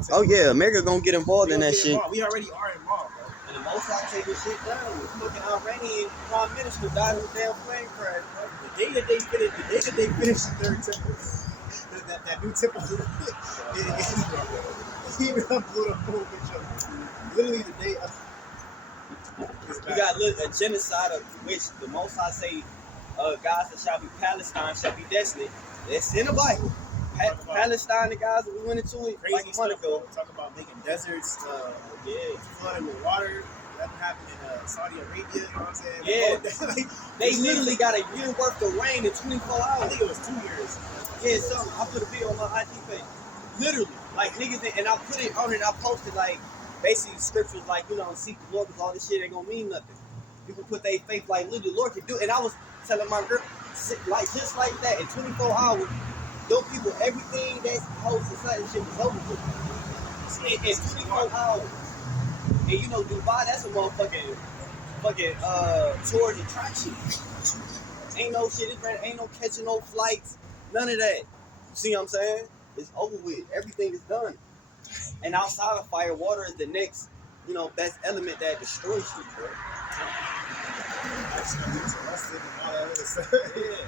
I'm saying? Oh yeah, America gonna get involved in that shit. Involved. We already are involved, bro. And the most I take this shit down. The fucking Iranian prime minister died in a damn plane crash, bro. The day that they finished the third temple, that new temple, he blew the whole bitch up. Literally the day of. You got a genocide of which the Most High say, Gaza shall be Palestine, shall be desolate. It's in the Bible. Palestine, the guys that we went into it Crazy like a month ago. Talk about making deserts, flooding with water. That happened in Saudi Arabia. You know what I'm saying? Yeah, they literally got a year worth of rain in 24 hours. I think it was 2 years. Yeah, something. I put a video on my IG page. Literally, like niggas, and I put it on it. I posted like basically scriptures like, you know, seek the Lord because all this shit ain't gonna mean nothing. People put their faith like literally the Lord can do it. And I was telling my girl, like just like that in 24 hours, those people, everything that whole society shit was over with. In 24 hours. And you know, Dubai, that's a motherfucking tourist attraction. Ain't no shit, ain't no catching no flights, none of that. You see what I'm saying? It's over with. Everything is done. And outside of fire, water is the next, you know, best element that destroys you, bro. Yeah.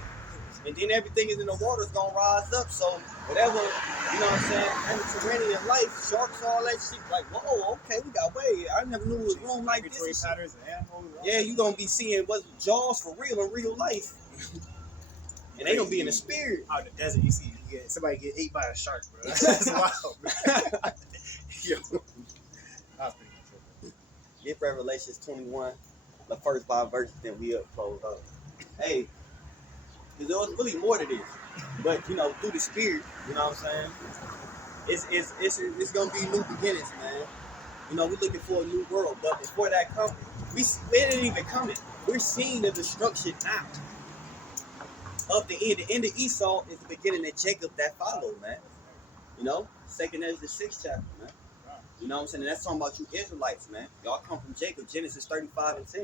And then everything is in the water, it's gonna rise up. So whatever, you know what I'm saying, Mediterranean life, sharks, all that shit, like, whoa, okay, we got way. I never knew it was room like this. Patterns and animals. Yeah, you gonna be seeing what's Jaws for real in real life. And they gonna be in the spirit. Out in the desert, you see somebody get ate by a shark, bro. That's wild, man. Yo. That's pretty much it. Get Revelations 21, the first 5 verses, then we up close up. Hey, because there was really more to this. But, you know, through the spirit, you know what I'm saying? It's gonna be new beginnings, man. You know, we're looking for a new world, but before that comes, it ain't even coming. We're seeing the destruction now. Of the end. The end of Esau is the beginning of Jacob that followed, man. You know? 2nd Ezra 6th chapter, man. You know what I'm saying? And that's talking about you Israelites, man. Y'all come from Jacob, Genesis 35 and 10.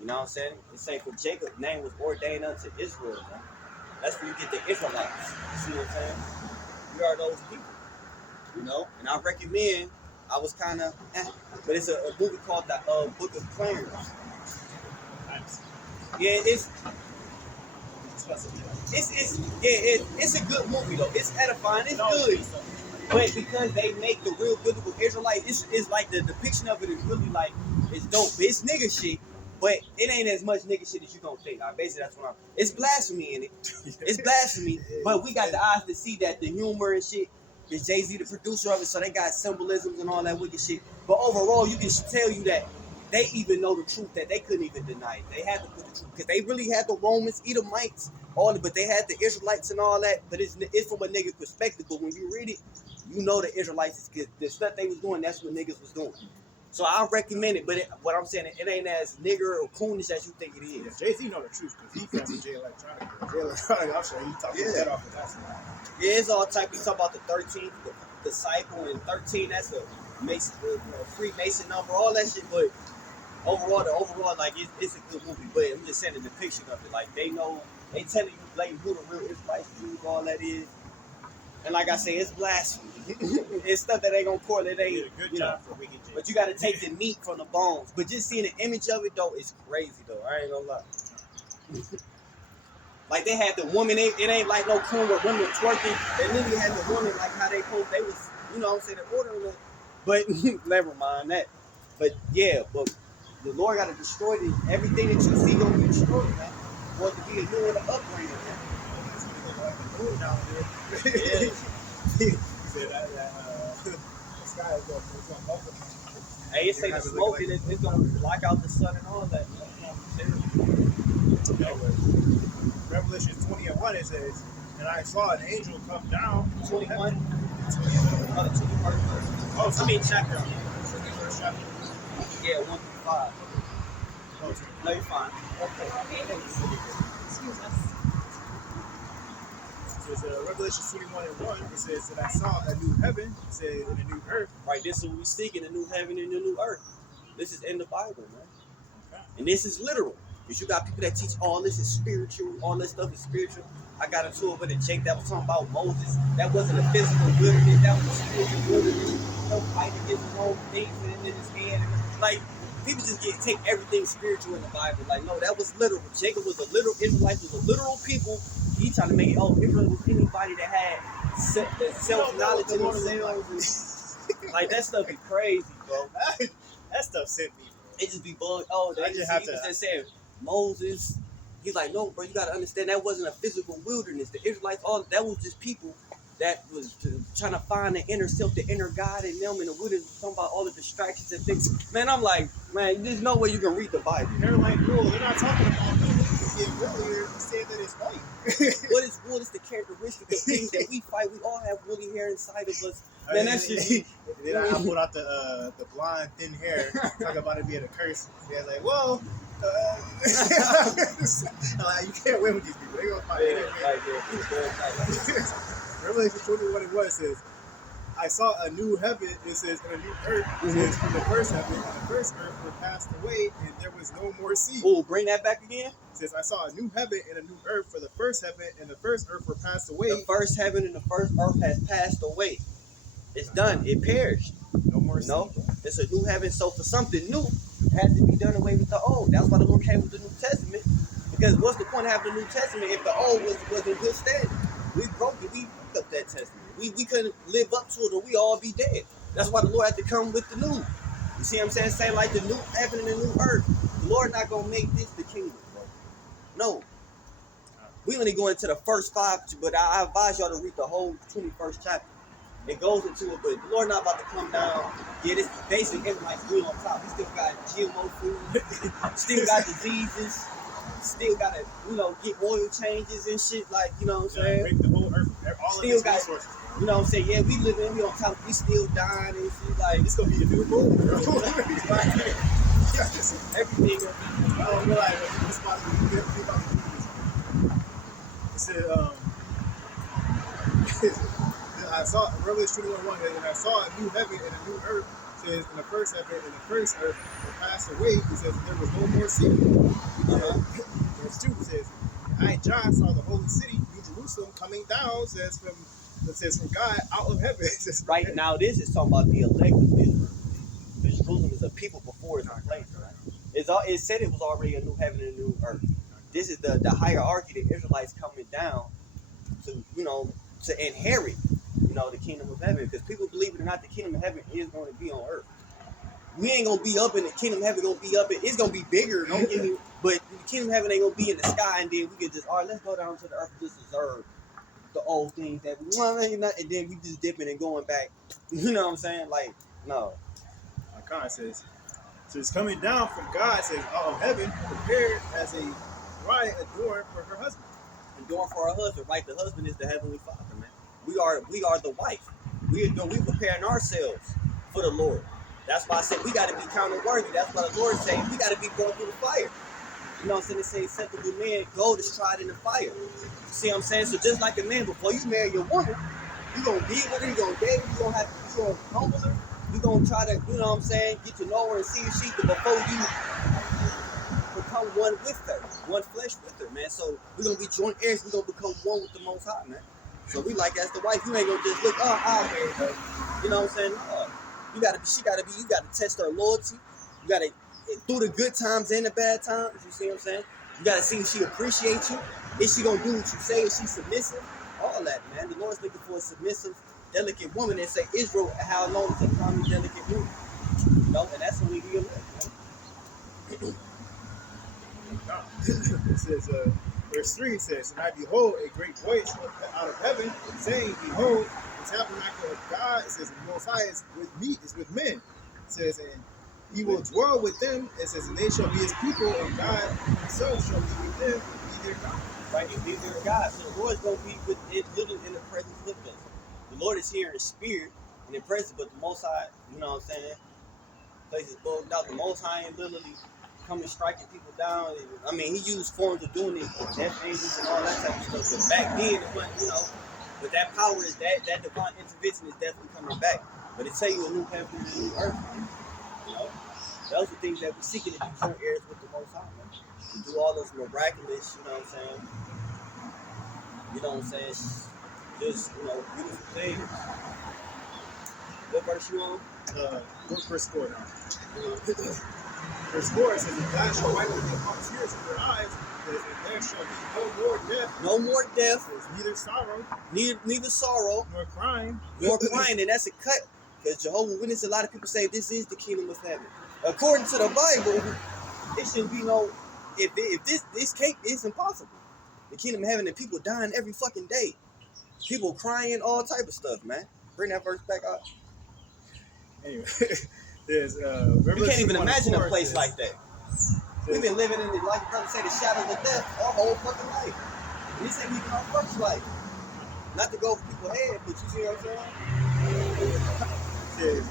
You know what I'm saying? It's saying for Jacob's name was ordained unto Israel, man. That's where you get the Israelites. You see what I'm saying? We are those people. You know? And I recommend, I was kind of, but it's a movie called the Book of Clarence. Yeah, it's a good movie though. It's edifying. It's good. But because they make the real biblical Israelite, it's like the depiction of it is really like, it's dope. It's nigga shit, but it ain't as much nigga shit as you don't think. Basically, that's what it's blasphemy in it. It's blasphemy, but we got the eyes to see that the humor and shit. Is Jay-Z the producer of it, so they got symbolisms and all that wicked shit. But overall, you can tell you that they even know the truth, that they couldn't even deny it. They had to put the truth, because they really had the Romans, Edomites, but they had the Israelites and all that. But it's from a nigga perspective. But when you read it, you know the Israelites, the stuff they was doing, that's what niggas was doing. So I recommend it, but what I'm saying, it ain't as nigger or coonish as you think it is. Yeah, Jay-Z know the truth, because he friends with Jay Electronica. Jay Electronica, I'm sure he talking his head off of that. Yeah, it's all type. We talk about the 13th, the disciple, and 13. That's a Mason, Freemason number, all that shit. But overall, like it's a good movie. But I'm just saying the depiction of it. Like they know, they telling you like who the real Israelites, all that is. And like I say, it's blasphemy. It's stuff that ain't gonna correlate. It ain't good job for Wicked J. But you gotta take the meat from the bones. But just seeing the image of it though, it's crazy though. I ain't gonna lie. Like they had the woman, it ain't like no coon where women twerking. They literally had the woman like how they post. They was, you know what I'm saying, they're ordering it. But never mind that. But yeah, but the Lord gotta destroy everything that you see gonna be destroyed, man. For it to be a new and an upbringing, man. Yeah. He said the sky is gonna open. Hey, it say the smoke and it's gonna block out the sun and all that, man. Revelation 20:1 it says, and I saw an angel come down. 21. Oh, the 21st verse. Oh, I mean chapter. 21st chapter. Yeah, 1 through 5. Oh, no, you're fine. Okay. Excuse us. It says Revelation 21:1. It says that I saw a new heaven. It says and a new earth. Right, this is what we seek in the new heaven and the new earth. This is in the Bible, man. Okay. And this is literal. Because you got people that teach all this is spiritual, all this stuff is spiritual. I got into it with a Jake that was talking about Moses. That wasn't a physical wilderness, that was a spiritual wilderness. No fight against his own things in his head. Like, people just take everything spiritual in the Bible. Like, no, that was literal. Jacob was a literal, Israelites was a literal people. He trying to make it, Israel was anybody that had self-knowledge in themselves. Like, that stuff be crazy, bro. That stuff sent me, bro. It just be bugged. Oh, he was just saying Moses. He's like, no, bro, you gotta understand that wasn't a physical wilderness. The Israelites, all that was just people that was trying to find the inner self, the inner God in them, and the wilderness. Talking about all the distractions and things. Man, I'm like, man, there's no way you can read the Bible. They're like, bro, they're not talking about earlier. You said that it's white. What is wool? It's the characteristic of things that we fight. We all have woolly hair inside of us. Man, that shit. Then I pulled out the blonde, thin hair, talking about it being a curse. They're like, whoa. Like, you can't win with these people. They're gonna fight. Revelation 21:1 says, I saw a new heaven, it says, and a new earth. It says, from the first heaven and the first earth were passed away, and there was no more sea. Oh, bring that back again. It says, I saw a new heaven and a new earth, for the first heaven and the first earth were passed away. The first heaven and the first earth has passed away. It's done. It perished. No more sea. No, it's a new heaven. So for something new, it has to be done away with the old. That's why the Lord came with the New Testament. Because what's the point of having the New Testament if the old was in good standing? We broke it. We broke up that testament. We couldn't live up to it, or we all be dead. That's why the Lord had to come with the new. You see what I'm saying? Say like the new heaven and the new earth. The Lord not gonna make this the kingdom, bro. No. We only go into the first 5, but I advise y'all to read the whole 21st chapter. It goes into it, but the Lord not about to come down. Yeah, this basically everybody's good on top. We still got GMO food, still got diseases, still got to, get oil changes and shit. Like, you know what I'm saying? Break the whole earth, all still of its resources. You know what I'm saying? Yeah, we live in here on top. We still dying and shit. Like, It's gonna be a new moon, bro. everything. I don't realize what's about to be good. It said, I saw Revelation 21:1, and I saw a new heaven and a new earth. It says, in the first heaven and the first earth were passed away. It says, there was no more sea. Verse 2 says, I, John, saw the holy city, New Jerusalem, coming down. It says from God out of heaven. It says, Right now, this is talking about the elect of Israel. Jerusalem is a people before it's a place, right? It said it was already a new heaven and a new earth. This is the hierarchy that Israelites coming down to, to inherit, the kingdom of heaven. Because people believe it or not, the kingdom of heaven is going to be on earth. We ain't gonna be up in the kingdom of heaven. Gonna be up. It's gonna be bigger. Don't get me. But the kingdom of heaven ain't gonna be in the sky, and then we can just let's go down to the earth and just observe the old things that we want, and then we just dipping and going back. You know what I'm saying? Like, no. God says, so it's coming down from God, says, out of heaven, prepared as a bride adorned for her husband. Adorned for our husband, right? The husband is the heavenly Father, man. We are the wife. We preparing ourselves for the Lord. That's why I said we got to be counted worthy. That's why the Lord is saying we got to be going through the fire. You know what I'm saying? They say acceptable man, gold is tried in the fire. You see what I'm saying? So just like a man, before you marry your woman, you gonna be with her, you gonna date her, you gonna humble her, you gonna try to, you know what I'm saying, get to know her and see if she's before you become one with her, one flesh with her, man. So we're gonna be joint heirs, we're gonna become one with the Most High, man. So we like as the wife, you ain't gonna just look, I'll marry her. You know what I'm saying? No. You gotta test her loyalty. You gotta, through the good times and the bad times, you see what I'm saying? You gotta see if she appreciates you. Is she gonna do what you say? Is she submissive? All that, man. The Lord's looking for a submissive, delicate woman. And say Israel, how long is a common delicate woman? And that's when we elect, man. It says, verse 3 says, and I behold a great voice out of heaven, saying, behold, the tabernacle of God, it says, the Most High is with men. It says, and he will dwell with them. It says, and they shall be his people, and God himself shall be with them, and be their God. Right, he'll be their God. So the Lord's going to be with it, literally in the presence with us. The Lord is here in spirit and in presence, but the Most High, you know what I'm saying, places bugged out. The Most High ain't literally coming striking people down. I mean, he used forms of doing it with death angels and all that type of stuff. But back then, it wasn't, but that power is that divine intervention is definitely coming back. But it tell you a new heaven and a new earth. Those are things that we're seeking to be joint heirs with the Most High, man. to do all those miraculous, you know what I'm saying? You know what I'm saying? Just, beautiful things. What verse you on? Verse 4 now. Verse 4 says, "And God shall wipe away all tears from their eyes, and there shall be no more death." No more death. There's neither sorrow, neither sorrow, nor crying, and that's a cut. Because Jehovah's Witnesses, a lot of people say this is the kingdom of heaven. According to the Bible, it shouldn't be no. If this cake is impossible, the kingdom of heaven and people dying every fucking day, people crying, all type of stuff, man. Bring that verse back up. Anyway, there's you can't even imagine a place like that. We've been living in the, like brother say, the shadows of death our whole fucking life. And this ain't even our first life. Not to go over people's head, but you see what I'm saying? Says,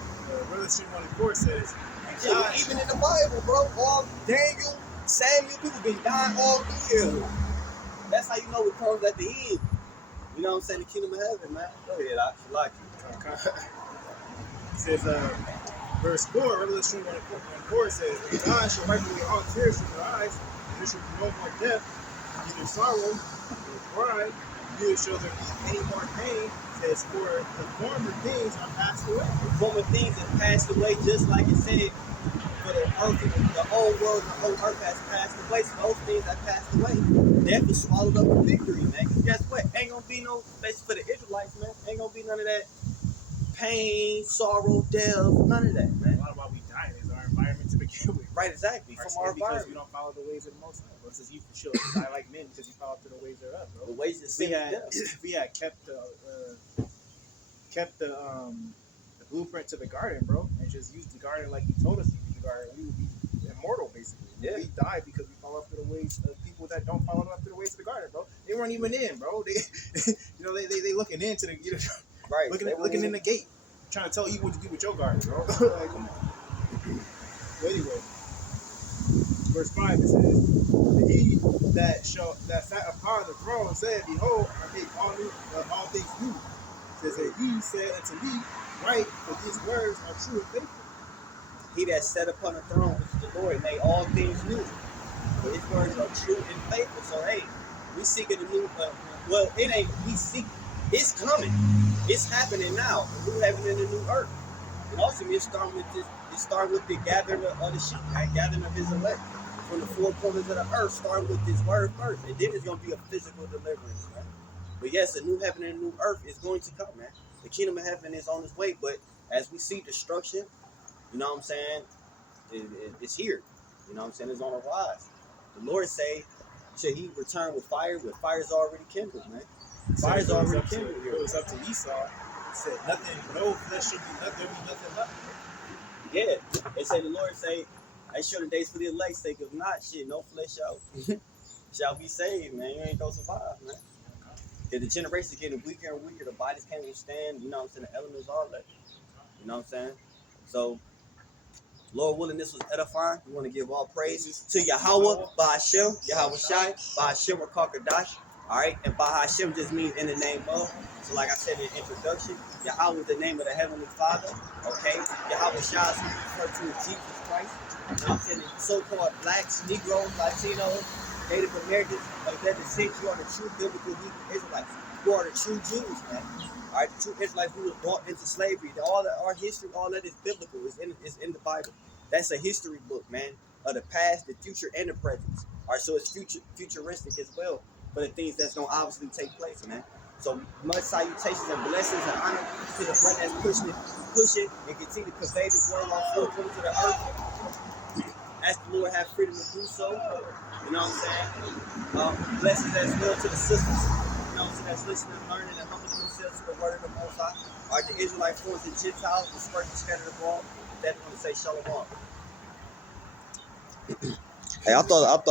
Revelation 1:4 says, yeah, even in the Bible, bro, all Daniel, Samuel, people been dying all through here. That's how you know it comes at the end. You know what I'm saying? The kingdom of heaven, man. Go ahead, I like you. It says, verse 4, Revelation 1:4 says, "And God shall wipe away all tears from their eyes, and there shall be no more death, neither sorrow, nor cry, neither shall there be any more pain." It says, "For the former things are passed away." The former things have passed away, just like it said, for the earth, the whole world, the whole earth has passed away, so those things have passed away. Death is swallowed up in victory, man. Because guess what? Ain't gonna be no, for the Israelites, man, ain't gonna be none of that pain, sorrow, death, none of that, man. A lot of why we die is our environment to begin with. Right, exactly. Our From sin our because environment. we don't follow the ways of the Most High. Versus you should die like men because you follow through the ways thereof, bro. The ways of sin and death. We had kept the blueprint to the garden, bro, and just used the garden like He told us to use the garden, we would be immortal, basically. Yeah. We die because we follow after the ways of people that don't follow after the ways of the garden, bro. They weren't even in, bro. They, they looking into the, right, looking in the gate, trying to tell you what to do with your garden, bro. Like, come on. But anyway, verse 5 it says, "And he that sat upon the throne said, Behold, I make all things new. It says, and he said unto me, Write, for these words are true and faithful." He that sat upon the throne, which is the Lord, made all things new. But his words are true and faithful. So hey, we seeking a new. Well, it ain't. We seek. It's coming. It's happening now. The new heaven and the new earth. And ultimately, it's starting with this. It starting with the gathering of the sheep, right? Gathering of His elect from the four corners of the earth. Starting with this word first, and then it's gonna be a physical deliverance, man. But yes, a new heaven and a new earth is going to come, man. The kingdom of heaven is on its way, but as we see destruction, you know what I'm saying? It's here. You know what I'm saying? It's on the rise. The Lord say, should He return with fire? With fire's already kindled, man. Fire's already kindled here. It was up to Esau. It said, nothing, no flesh should be left. There be nothing left. Yeah. They say the Lord say, I show the days for the elect sake. If not, shit, no flesh shall be saved, man. You ain't gonna survive, man. If the generation's getting weaker and weaker, the bodies can't withstand, you know what I'm saying, the elements, all that. You know what I'm saying? So, Lord willing, this was edifying. We want to give all praises to Yahweh, Bahashem, Yahweh Shai, Bahashem or Kakadash. All right, and Bahashem just means in the name of. So, like I said in the introduction, Yahweh is the name of the Heavenly Father. Okay, Yahweh Shai is referred to as Jesus Christ. You know what I'm saying? The so-called blacks, Negroes, Latinos, Native Americans, like that, descent, you are the true biblical Hebrew Israelites. You are the true Jews, man. All right, the true Israelites who were brought into slavery. All of our history, all that is biblical. It's in the Bible. That's a history book, man, of the past, the future, and the present. All right, so it's futuristic as well for the things that's gonna obviously take place, man. So much salutations and blessings and honor to the brother that's pushing, and continue to convey this word on four corners of the earth. Ask the Lord have freedom to do so. You know what I'm saying? Blessings as well to the sisters. You know what I'm saying? That's listening, learning, and humbling themselves to the word of the Most High. All right, the Israelite forms and Gentiles, dispersed and scattered abroad. That's going to say shalom. Hey, I thought